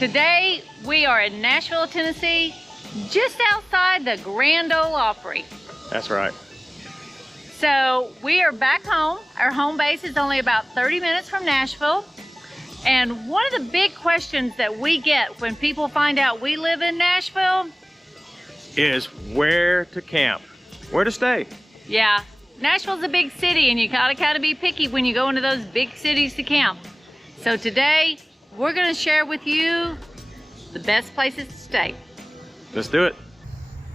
Today we are in Nashville, Tennessee, just outside the Grand Ole Opry. That's right. So we are back home. Our home base is only about 30 minutes from Nashville. And one of the big questions that we get when people find out we live in Nashville is where to camp, where to stay. Yeah, Nashville's a big city and you gotta kind of be picky when you go into those big cities to camp. So today we're gonna share with you the best places to stay. Let's do it.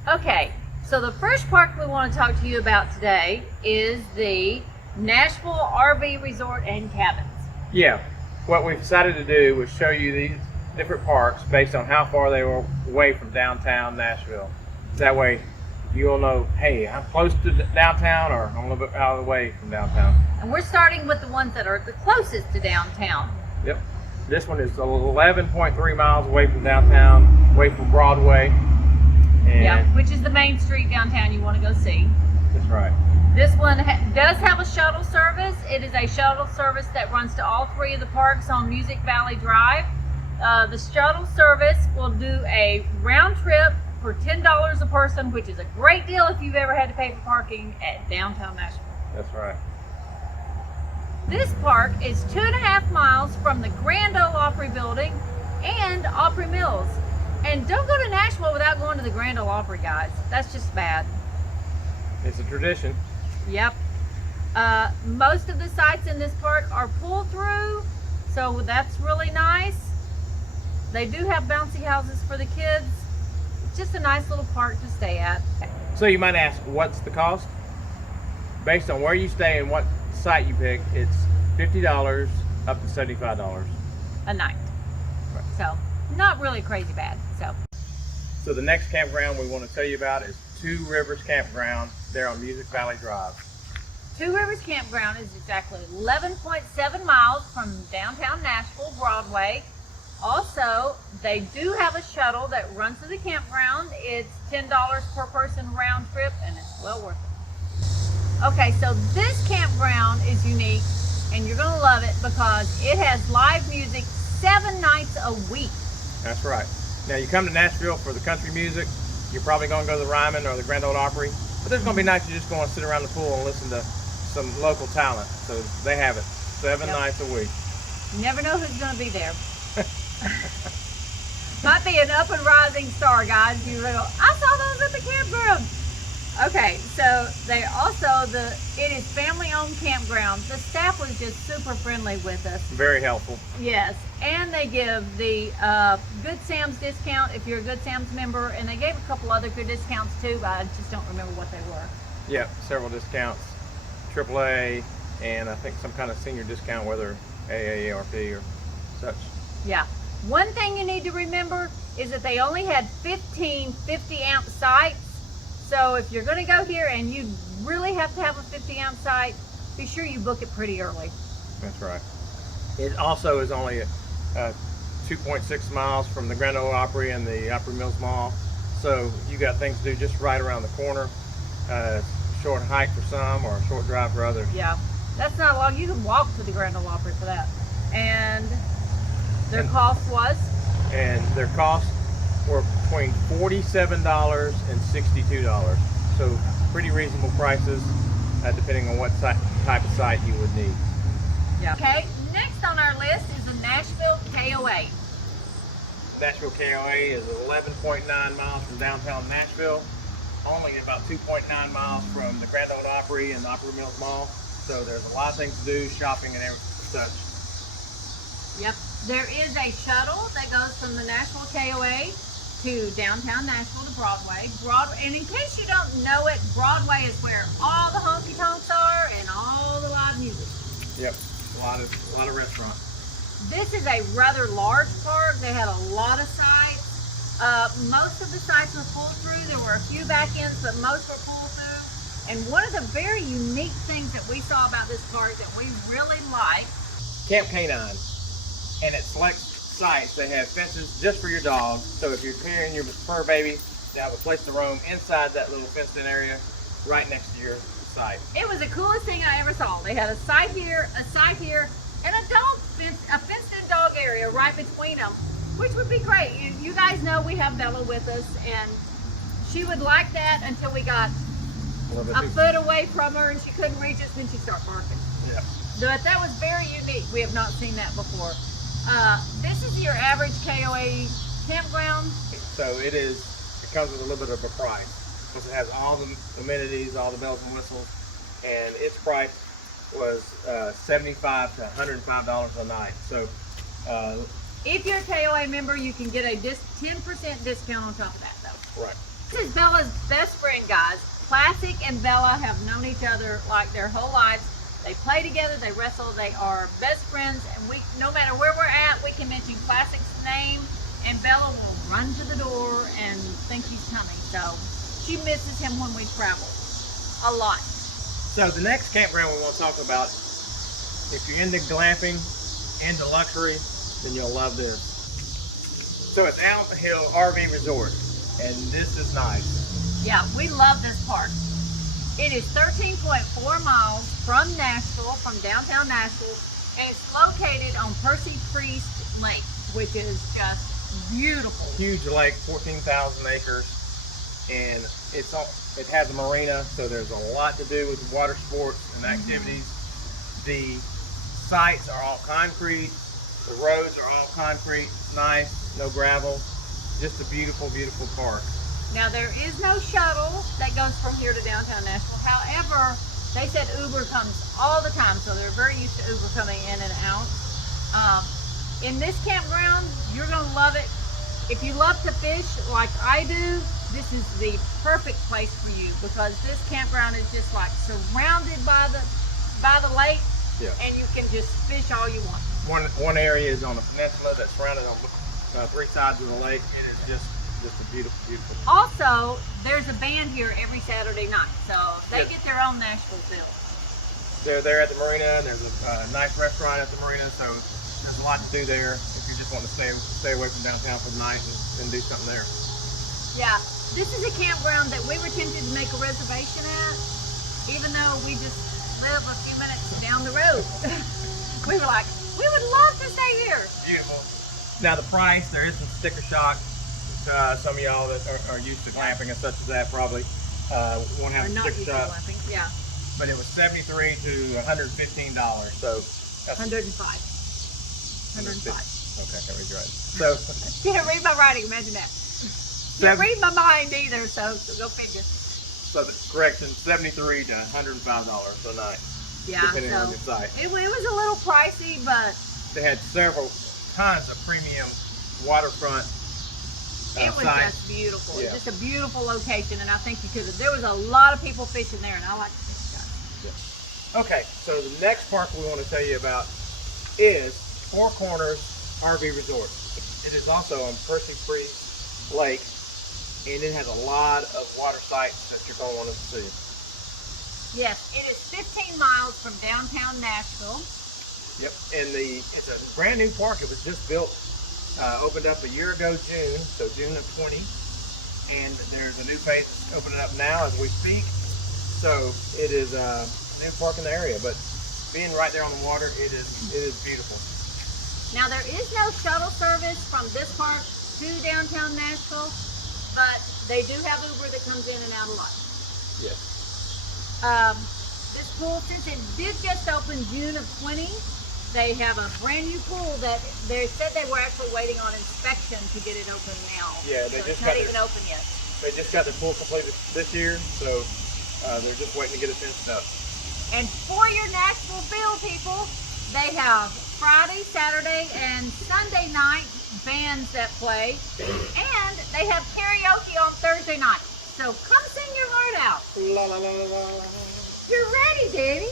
Okay, so the first park we want to talk to you about today is the Nashville RV Resort and Cabins. Yeah, what we've decided to do was show you these different parks based on how far they were away from downtown Nashville. That way you'll know, hey, I'm close to downtown or I'm a little bit out of the way from downtown. And we're starting with the ones that are the closest to downtown. Yep. This one is 11.3 miles away from downtown, away from Broadway. And yeah, which is the main street downtown you want to go see. That's right. This one does have a shuttle service. It is a shuttle service that runs to all three of the parks on Music Valley Drive. The shuttle service will do a round trip for $10 a person, which is a great deal if you've ever had to pay for parking at downtown Nashville. That's right. This park is 2.5 miles from the Grand Ole Opry building and Opry Mills. And don't go to Nashville without going to the Grand Ole Opry, guys. That's just bad. It's a tradition. Yep. Most of the sites in this park are pull through, so that's really nice. They do have bouncy houses for the kids. It's just a nice little park to stay at. So you might ask, what's the cost? Based on where you stay and what site you pick, it's $50 up to $75 a night. Right. So not really crazy bad. So the next campground we want to tell you about is Two Rivers Campground there on Music Valley Drive. Two Rivers Campground is exactly 11.7 miles from downtown Nashville, Broadway. Also, they do have a shuttle that runs to the campground. It's $10 per person round trip and it's well worth it. Okay, so this campground is unique and you're gonna love it because it has live music 7 nights a week. That's right. Now you come to Nashville for the country music, you're probably gonna go to the Ryman or the Grand Ole Opry, but there's gonna be nights you're just gonna sit around the pool and listen to some local talent. So they have it 7 nights a week. You never know who's gonna be there. Might be an up and rising star, guys. You will. I saw those at the campground. Okay, so they also, it is family owned campground. The staff was just super friendly with us. Very helpful. Yes, and they give the Good Sam's discount if you're a Good Sam's member, and they gave a couple other good discounts too, but I just don't remember what they were. Yep, several discounts. AAA, and I think some kind of senior discount, whether AARP or such. Yeah. One thing you need to remember is that they only had 15 50-amp sites. So if you're going to go here and you really have to have a 50-amp site, be sure you book it pretty early. That's right. It also is only 2.6 miles from the Grand Ole Opry and the Opry Mills Mall. So you got things to do just right around the corner. Short hike for some or a short drive for others. Yeah, that's not long. You can walk to the Grand Ole Opry for that. And their cost was? And their costs were between $47 and $62. So pretty reasonable prices depending on what type of site you would need. Yeah. Okay, next on our list is the Nashville KOA. Nashville KOA is 11.9 miles from downtown Nashville, only about 2.9 miles from the Grand Ole Opry and the Opry Mills Mall. So there's a lot of things to do, shopping and such. Yep, there is a shuttle that goes from the Nashville KOA to downtown Nashville to Broadway. And in case you don't know it, Broadway is where all the honky tonks are and all the live music. Yep, a lot of restaurants. This is a rather large park. They had a lot of sites. Most of the sites were pulled through. There were a few back ends, but most were pulled through. And one of the very unique things that we saw about this park that we really like, Camp Canine. And at select sites, they have fences just for your dog. So if you're carrying your fur baby, they have a place to roam inside that little fenced-in area right next to your site. It was the coolest thing I ever saw. They had a site here, and a fenced-in dog area right between them. which would be great. You guys know we have Bella with us, and she would like that until we got a foot away from her and she couldn't reach us, then she started barking. Yeah. But that was very unique. We have not seen that before. This is your average KOA campground. So it comes with a little bit of a price, because it has all the amenities, all the bells and whistles, and its price was $75 to $105 a night. So if you're a KOA member, you can get a 10% discount on top of that, though. right. This is Bella's best friend, guys. Classic and Bella have known each other like their whole lives. They play together, they wrestle, they are best friends, and we, no matter where we're at, we can mention Classic's name, and Bella will run to the door and think he's coming. So she misses him when we travel a lot. So the next campground we want to talk about, if you're into glamping, into luxury, then you'll love this. So it's out on the hill RV Resort, and this is nice. Yeah, we love this park. It is 13.4 miles from Nashville, from downtown Nashville, and it's located on Percy Priest Lake, which is just beautiful. Huge lake, 14,000 acres, and it has a marina, so there's a lot to do with water sports and activities. The sites are all concrete, the roads are all concrete, nice, no gravel, just a beautiful, beautiful park. Now, there is no shuttle that goes from here to downtown Nashville. However, they said Uber comes all the time, so they're very used to Uber coming in and out. In this campground, you're going to love it. If you love to fish like I do, this is the perfect place for you, because this campground is just like surrounded by the lake, Yeah. and you can just fish all you want. One area is on a peninsula that's surrounded on three sides of the lake. It is just a beautiful, beautiful. Also, there's a band here every Saturday night, so they Yeah. get their own Nashville feel. They're there at the marina, and there's a nice restaurant at the marina, so there's a lot to do there if you just want to stay away from downtown for the night and do something there. Yeah, this is a campground that we were tempted to make a reservation at, even though we just live a few minutes down the road. We were like, we would love to stay here. Beautiful. Now the price, there is some sticker shock. Some of y'all that are used to glamping and such as that probably won't have Or not sticker used to shock. glamping. Yeah, But it was $73 to $115. So that's 105. 105. Okay, I can't read your writing. So Can't read my writing, imagine that. Can't read my mind either, so go figure. So the correction, $73 to $105 a night, Yeah, depending on your site. it was a little pricey, but They had several tons of premium waterfront it was sites. just beautiful. Yeah. Just a beautiful location, and I think you could have. There was a lot of people fishing there, and I like to fish, guys. Okay, so the next park we want to tell you about is Four Corners RV Resort. It is also on Percy Priest Lake, and it has a lot of water sites that you're going to want to see. Yes, it is 15 miles from downtown Nashville. Yep, and it's a brand new park. It was just built, opened up a year ago, June, so June of 20, and there's a new phase that's opening up now as we speak. So it is a new park in the area, but being right there on the water, it is beautiful. Now, there is no shuttle service from this park to downtown Nashville, but they do have Uber that comes in and out a lot. Yes. This pool, since it did just open June of 20, they have a brand new pool that they said they were actually waiting on inspection to get it open now. Yeah, they so just it's not got even open yet. They just got their pool completed this year, so they're just waiting to get it finished up. And for your Nashville feel, people, they have Friday, Saturday, and Sunday night bands that play, and they have karaoke on Thursday night. So come sing your heart out. La la la la la. You're ready, Danny.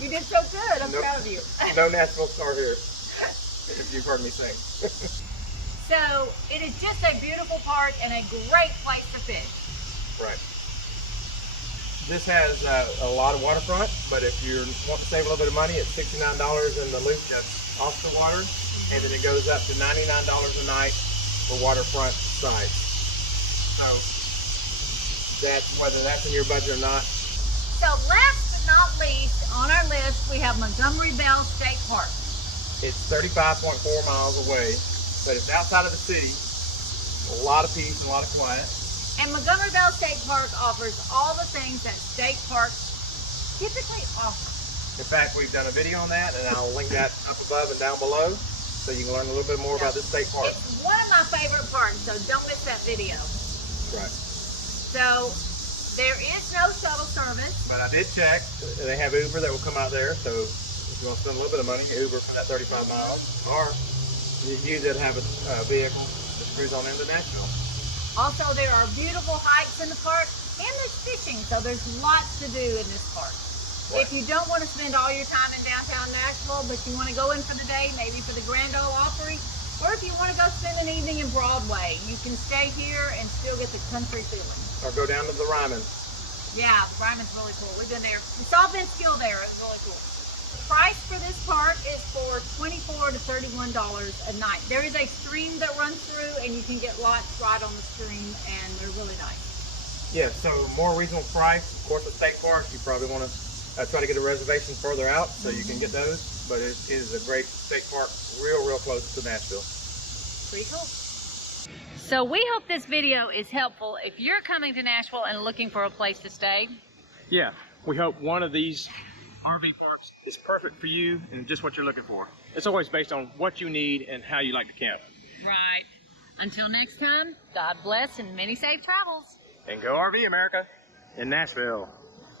You did so good. I'm Nope. proud of you. No Nashville star here, if you've heard me sing. So it is just a beautiful park and a great place to fish. Right. This has a lot of waterfront, but if you want to save a little bit of money, it's $69 in the loop that's off the water, and then it goes up to $99 a night for waterfront sites. So that's whether that's in your budget or not. So last but not least, on our list, we have Montgomery Bell State Park. It's 35.4 miles away but it's outside of the city. A lot of peace and a lot of quiet. And Montgomery Bell State Park offers all the things that state parks typically offer. In fact, we've done a video on that, and I'll link that up above and down below, so you can learn a little bit more about this state park. It's one of my favorite parks, so don't miss that video. Right. So there is no shuttle service. But I did check. They have Uber that will come out there, so if you want to spend a little bit of money, Uber for that 35 miles, or you use it to have a vehicle that cruise on into Nashville. Also, there are beautiful hikes in the park, and there's fishing, so there's lots to do in this park. Right. If you don't want to spend all your time in downtown Nashville, but you want to go in for the day, maybe for the Grand Ole Opry, or if you want to go spend an evening in Broadway, you can stay here and still get the country feeling. Or go down to the Ryman. Yeah, Ryman's really cool. We've been there. We saw Vince Gill there. It was really cool. The price for this park is for $24 to $31 a night. There is a stream that runs through, and you can get lots right on the stream, and they're really nice. Yeah, so more reasonable price. Of course, the state park, you probably want to try to get a reservation further out so you can get those. But it is a great state park, real close to Nashville. Pretty cool. So we hope this video is helpful if you're coming to Nashville and looking for a place to stay. Yeah, we hope one of these RV parks is perfect for you and just what you're looking for. It's always based on what you need and how you like to camp. Right. Until next time, God bless and many safe travels. And go RV America in Nashville.